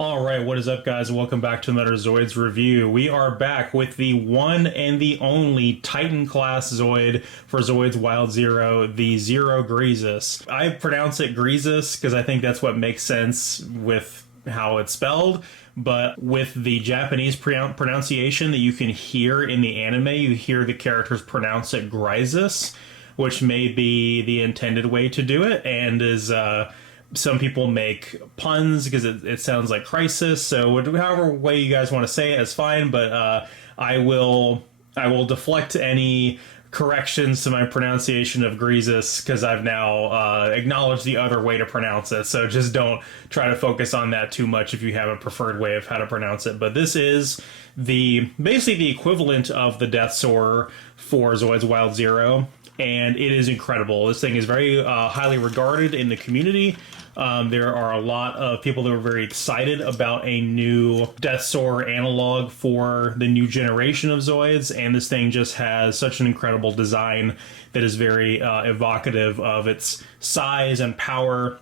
All right, what is up, guys? Welcome back to another Zoids review. We are back with the one and the only Titan class Zoid for Zoids Wild Zero, the Zero Grizis. I pronounce it Grizis because I think that's what makes sense with how it's spelled, but with the Japanese pronunciation that you can hear in the anime, you hear the characters pronounce it Grizis, which may be the intended way to do it, and is some people make puns because it sounds like crisis. So however way you guys want to say it is fine. But I will deflect any corrections to my pronunciation of Grizis because I've now acknowledged the other way to pronounce it. So just don't try to focus on that too much if you have a preferred way of how to pronounce it. But this is basically the equivalent of the Death Soar for Zoids Wild Zero. And it is incredible. This thing is very highly regarded in the community. There are a lot of people that are very excited about a new Death Soar analog for the new generation of Zoids, and this thing just has such an incredible design that is very evocative of its size and power,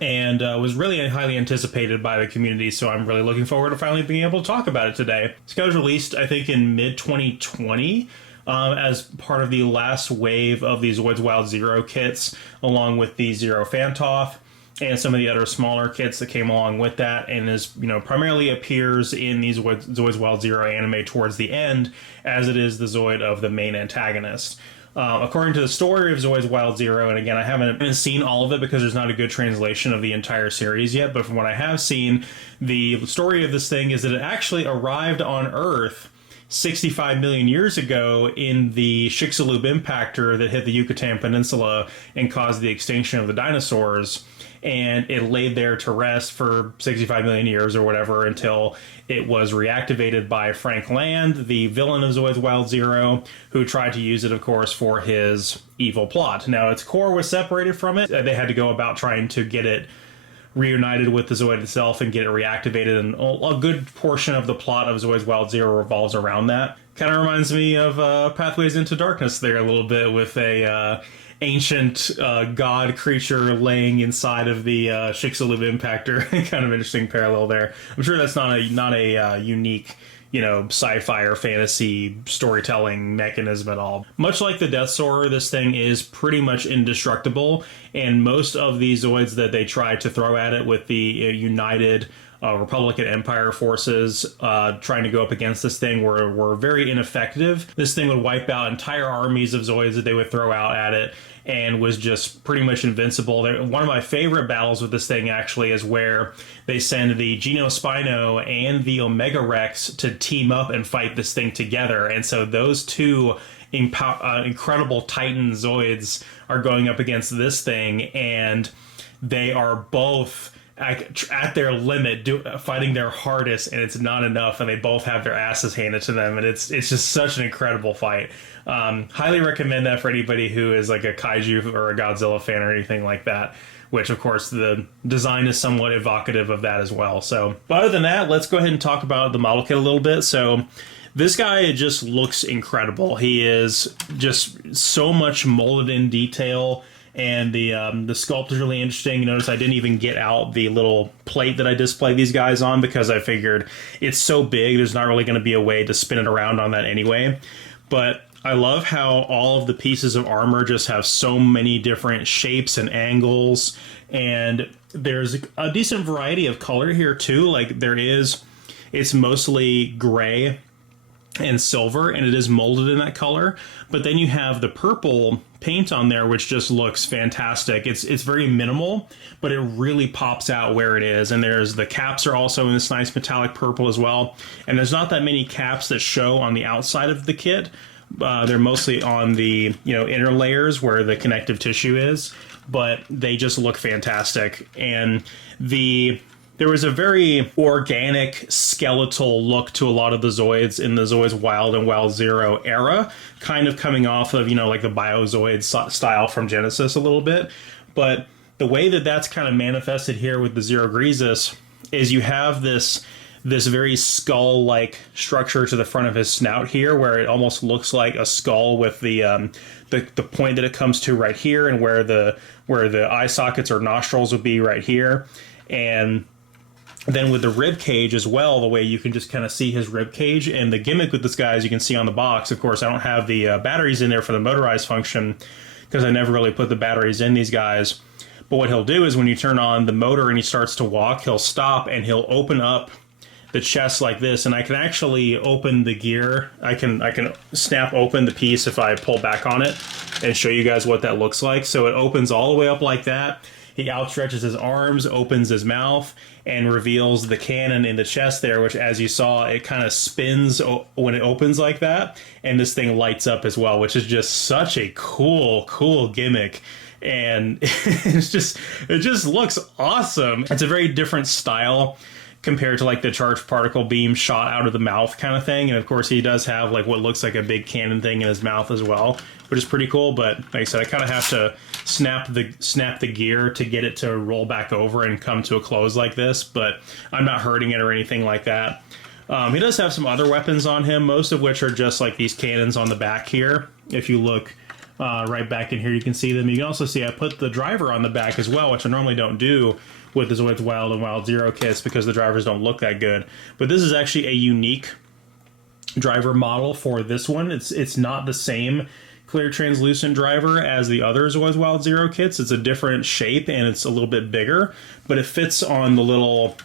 and was really highly anticipated by the community, so I'm really looking forward to finally being able to talk about it today. This guy was released, I think, in mid-2020. As part of the last wave of these Zoids Wild Zero kits, along with the Zero Fantoff and some of the other smaller kits that came along with that, and is primarily appears in these Zoids Wild Zero anime towards the end, as it is the Zoid of the main antagonist. According to the story of Zoids Wild Zero, and again, I haven't seen all of it because there's not a good translation of the entire series yet, but from what I have seen, the story of this thing is that it actually arrived on Earth 65 million years ago in the Chicxulub impactor that hit the Yucatan Peninsula and caused the extinction of the dinosaurs. And it laid there to rest for 65 million years or whatever until it was reactivated by Frank Land, the villain of Zoids Wild Zero, who tried to use it, of course, for his evil plot. Now, its core was separated from it. They had to go about trying to get it reunited with the Zoid itself and get it reactivated, and a good portion of the plot of Zoids Wild Zero revolves around that. Kind of reminds me of Pathways into Darkness there a little bit, with a ancient god creature laying inside of the Chicxulub impactor. Kind of interesting parallel there. I'm sure that's not a unique sci-fi or fantasy storytelling mechanism at all. Much like the Death Soar, this thing is pretty much indestructible, and most of the Zoids that they tried to throw at it with the United Republican Empire forces trying to go up against this thing were very ineffective. This thing would wipe out entire armies of Zoids that they would throw out at it, and was just pretty much invincible. One of my favorite battles with this thing actually is where they send the Genospino and the Omega Rex to team up and fight this thing together. And so those two incredible Titan Zoids are going up against this thing, and they are both at their limit, fighting their hardest, and it's not enough, and they both have their asses handed to them, and it's just such an incredible fight. Highly recommend that for anybody who is like a kaiju or a Godzilla fan or anything like that, which of course the design is somewhat evocative of that as well. So, but other than that, let's go ahead and talk about the model kit a little bit. So this guy just looks incredible. He is just so much molded in detail, and the sculpt is really interesting. You notice I didn't even get out the little plate that I display these guys on because I figured it's so big, there's not really going to be a way to spin it around on that anyway. But I love how all of the pieces of armor just have so many different shapes and angles, and there's a decent variety of color here too. Like it's mostly gray and silver, and it is molded in that color. But then you have the purple paint on there, which just looks fantastic. It's very minimal, but it really pops out where it is. And the caps are also in this nice metallic purple as well. And there's not that many caps that show on the outside of the kit. They're mostly on the inner layers where the connective tissue is, but they just look fantastic. And there was a very organic, skeletal look to a lot of the Zoids in the Zoids Wild and Wild Zero era, kind of coming off of, like the Biozoid style from Genesis a little bit. But the way that that's kind of manifested here with the Zero Grizis is you have this very skull-like structure to the front of his snout here, where it almost looks like a skull with the point that it comes to right here, and where the eye sockets or nostrils would be right here. And Then with the rib cage as well, the way you can just kind of see his rib cage, and the gimmick with this guy, as you can see on the box, of course, I don't have the batteries in there for the motorized function because I never really put the batteries in these guys. But what he'll do is when you turn on the motor and he starts to walk, he'll stop and he'll open up the chest like this, and I can actually open the gear. I can snap open the piece if I pull back on it and show you guys what that looks like. So it opens all the way up like that. He outstretches his arms, opens his mouth, and reveals the cannon in the chest there, which, as you saw, it kind of spins when it opens like that, and this thing lights up as well, which is just such a cool gimmick. And it just looks awesome. It's a very different style compared to like the charged particle beam shot out of the mouth kind of thing. And of course he does have like what looks like a big cannon thing in his mouth as well, which is pretty cool. But like I said, I kind of have to snap the gear to get it to roll back over and come to a close like this, but I'm not hurting it or anything like that. He does have some other weapons on him, most of which are just like these cannons on the back here. If you look right back in here, you can see them. You can also see I put the driver on the back as well, which I normally don't do with the Zoids Wild and Wild Zero kits because the drivers don't look that good. But this is actually a unique driver model for this one. It's not the same clear translucent driver as the other Zoids Wild Zero kits. It's a different shape and it's a little bit bigger, but it fits on the little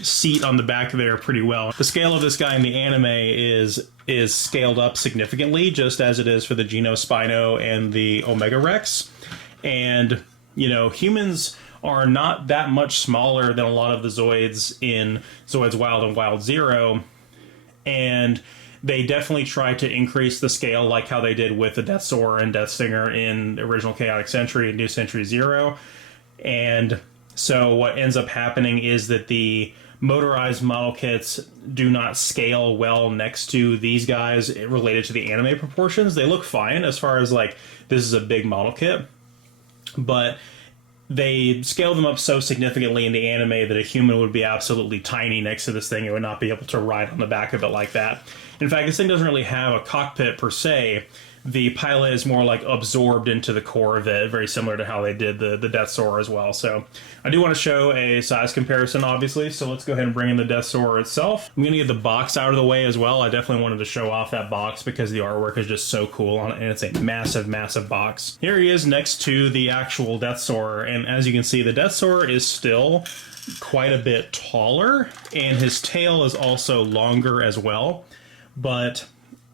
seat on the back there pretty well. The scale of this guy in the anime is scaled up significantly, just as it is for the Geno Spino and the Omega Rex. And, you know, humans are not that much smaller than a lot of the Zoids in Zoids Wild and Wild Zero, and they definitely try to increase the scale like how they did with the Death Soarer and Death Stinger in the original Chaotic Century and New Century Zero. And so what ends up happening is that the motorized model kits do not scale well next to these guys related to the anime proportions. They look fine as far as like, this is a big model kit, but they scale them up so significantly in the anime that a human would be absolutely tiny next to this thing. It would not be able to ride on the back of it like that. In fact, this thing doesn't really have a cockpit per se. The pilot is more like absorbed into the core of it, very similar to how they did the Death Soarer as well. So I do want to show a size comparison, obviously. So let's go ahead and bring in the Death Soarer itself. I'm going to get the box out of the way as well. I definitely wanted to show off that box because the artwork is just so cool on it, and it's a massive box. Here he is next to the actual Death Soarer, and as you can see, the Death Soarer is still quite a bit taller, and his tail is also longer as well. But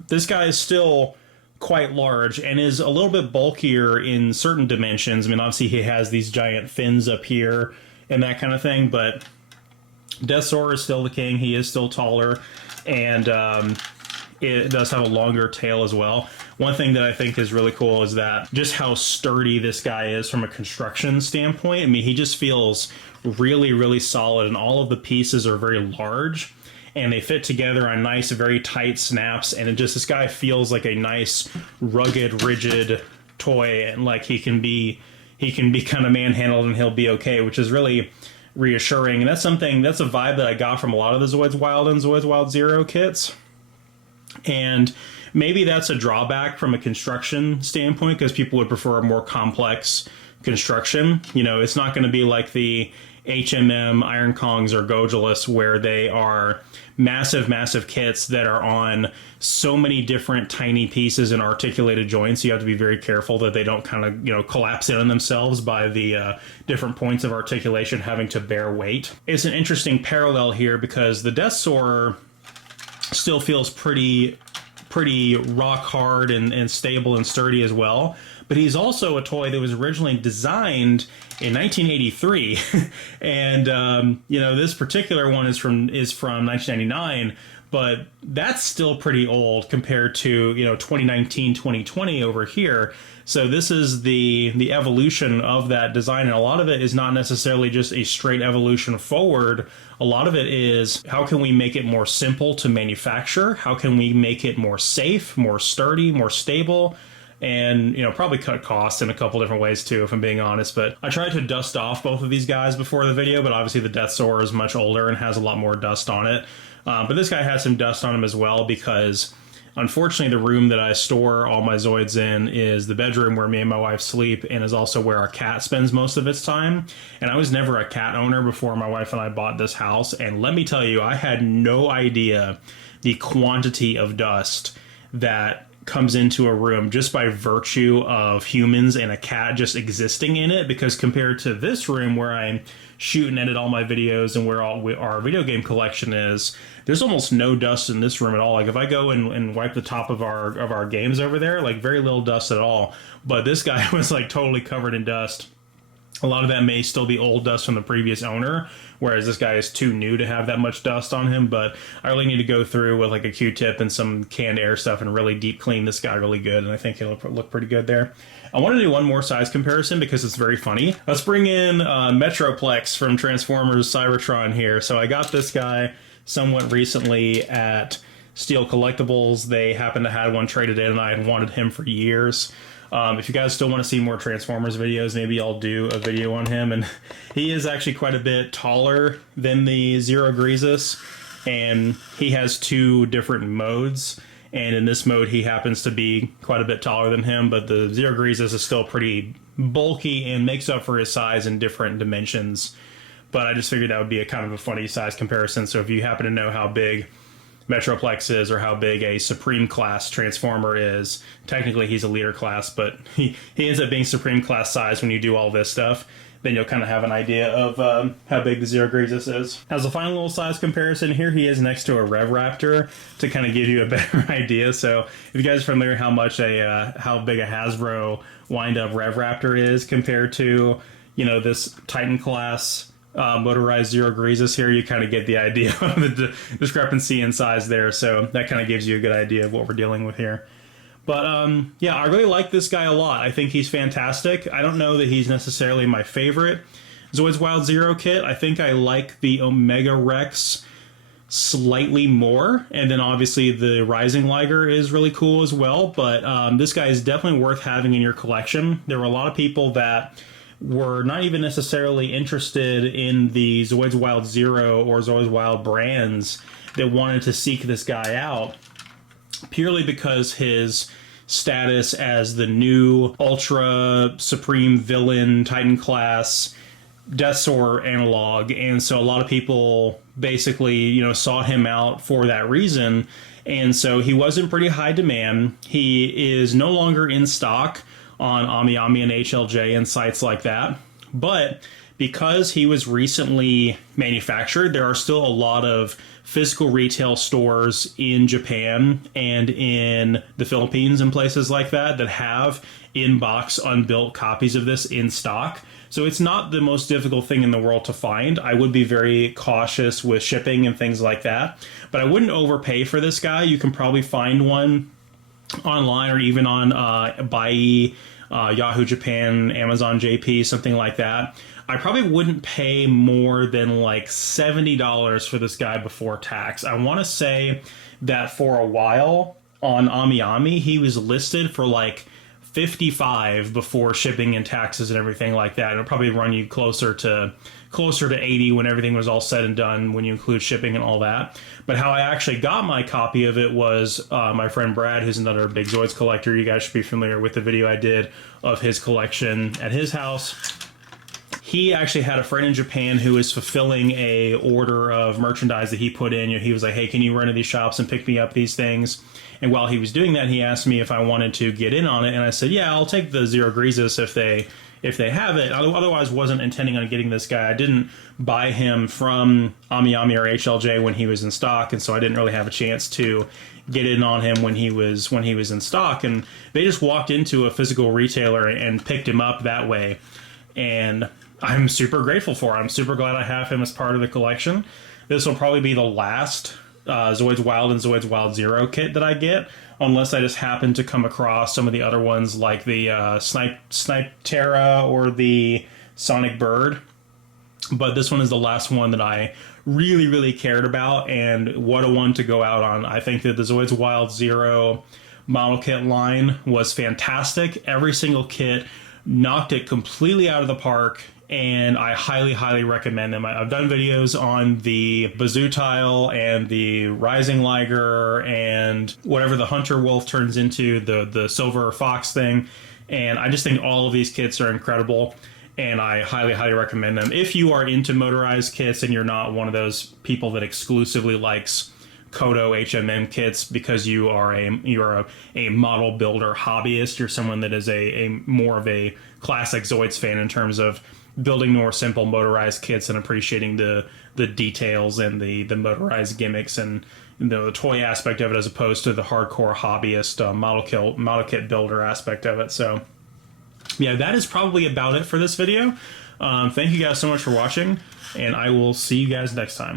this guy is still quite large and is a little bit bulkier in certain dimensions. I mean, obviously he has these giant fins up here and that kind of thing, but Death Soarer is still the king. He is still taller, and it does have a longer tail as well. One thing that I think is really cool is that just how sturdy this guy is from a construction standpoint. I mean, he just feels really solid, and all of the pieces are very large, and they fit together on nice, very tight snaps, and this guy feels like a nice, rugged, rigid toy, and like he can be kind of manhandled and he'll be okay, which is really reassuring. And that's a vibe that I got from a lot of the Zoids Wild and Zoids Wild Zero kits. And maybe that's a drawback from a construction standpoint, because people would prefer a more complex construction. You know, it's not going to be like the HMM Iron Kongs or Gojulus, where they are massive kits that are on so many different tiny pieces and articulated joints. You have to be very careful that they don't kind of, you know, collapse in on themselves by the different points of articulation having to bear weight. It's an interesting parallel here because the Death Soarer still feels pretty rock hard and stable and sturdy as well. But he's also a toy that was originally designed in 1983, and you know, this particular one is from 1999, but that's still pretty old compared to, you know, 2019, 2020 over here. So this is the evolution of that design, and a lot of it is not necessarily just a straight evolution forward. A lot of it is, how can we make it more simple to manufacture? How can we make it more safe, more sturdy, more stable? And, you know, probably cut costs in a couple different ways too, if I'm being honest. But I tried to dust off both of these guys before the video, but obviously the Death Soarer is much older and has a lot more dust on it. But this guy has some dust on him as well, because Unfortunately, the room that I store all my Zoids in is the bedroom where me and my wife sleep, and is also where our cat spends most of its time. And I was never a cat owner before my wife and I bought this house, and let me tell you, I had no idea the quantity of dust that comes into a room just by virtue of humans and a cat just existing in it. Because compared to this room where I shoot and edit all my videos and where all our video game collection is, there's almost no dust in this room at all. Like if I go and wipe the top of our games over there, like very little dust at all. But this guy was like totally covered in dust. A lot of that may still be old dust from the previous owner, whereas this guy is too new to have that much dust on him. But I really need to go through with like a Q-tip and some canned air stuff and really deep clean this guy really good, and I think he'll look pretty good there. I want to do one more size comparison because it's very funny. Let's bring in Metroplex from Transformers Cybertron here. So I got this guy somewhat recently at Steel Collectibles. They happened to have one traded in, and I had wanted him for years. If you guys still want to see more Transformers videos, maybe I'll do a video on him. And he is actually quite a bit taller than the Zero Grizis, and he has two different modes. And in this mode, he happens to be quite a bit taller than him, but the Zero Grizis is still pretty bulky and makes up for his size in different dimensions. But I just figured that would be a kind of a funny size comparison. So if you happen to know how big Metroplex is or how big a Supreme class Transformer is, technically he's a leader class, but he ends up being Supreme class size when you do all this stuff, then you'll kind of have an idea of how big the Zero Grizis is. As a final little size comparison, here he is next to a Rev Raptor to kind of give you a better idea. So if you guys are familiar how much how big a Hasbro wind-up Rev Raptor is compared to, you know, this Titan class motorized Zero Grizis here, you kind of get the idea of the discrepancy in size there. So that kind of gives you a good idea of what we're dealing with here. But yeah, I really like this guy a lot. I think he's fantastic. I don't know that he's necessarily my favorite Zoids Wild Zero kit. I think I like the Omega Rex slightly more, and then obviously the Rising Liger is really cool as well. But this guy is definitely worth having in your collection. There were a lot of people that were not even necessarily interested in the Zoids Wild Zero or Zoids Wild brands that wanted to seek this guy out purely because his status as the new Ultra Supreme Villain Titan class Deathsaur analog. And so a lot of people basically, you know, sought him out for that reason. And so he was in pretty high demand. He is no longer in stock on AmiAmi and HLJ and sites like that. But because he was recently manufactured, there are still a lot of physical retail stores in Japan and in the Philippines and places like that that have in-box unbuilt copies of this in stock. So it's not the most difficult thing in the world to find. I would be very cautious with shipping and things like that, but I wouldn't overpay for this guy. You can probably find one online or even on Buy, Yahoo Japan, Amazon JP, something like that. I probably wouldn't pay more than like $70 for this guy before tax. I want to say that for a while on AmiAmi, he was listed for like $55 before shipping and taxes and everything like that. It'll probably run you closer to $80 when everything was all said and done, when you include shipping and all that. But how I actually got my copy of it was my friend Brad, who's another big Zoids collector. You guys should be familiar with the video I did of his collection at his house. He actually had a friend in Japan who was fulfilling a order of merchandise that he put in. He was like, hey, can you run to these shops and pick me up these things? And while he was doing that, he asked me if I wanted to get in on it. And I said, yeah, I'll take the Zero Grizis if they have it. Otherwise, wasn't intending on getting this guy. I didn't buy him from AmiAmi or HLJ when he was in stock, and so I didn't really have a chance to get in on him when he was in stock. And they just walked into a physical retailer and picked him up that way. And I'm super grateful for it. I'm super glad I have him as part of the collection. This will probably be the last Zoids Wild and Zoids Wild Zero kit that I get, unless I just happen to come across some of the other ones like the Snipe Terra or the Sonic Bird. But this one is the last one that I really, really cared about, and what a one to go out on. I think that the Zoids Wild Zero model kit line was fantastic. Every single kit knocked it completely out of the park and I highly recommend them. I've done videos on the Bazoo-Tile and the Rising Liger and whatever the Hunter Wolf turns into, the Silver Fox thing, and I just think all of these kits are incredible, and I highly recommend them. If you are into motorized kits and you're not one of those people that exclusively likes Kodo HMM kits because you're a model builder hobbyist, you're someone that is a more of a classic Zoids fan in terms of building more simple motorized kits and appreciating the details and the motorized gimmicks and the toy aspect of it, as opposed to the hardcore hobbyist model kit builder aspect of it. So yeah, that is probably about it for this video. Thank you guys so much for watching, and I will see you guys next time.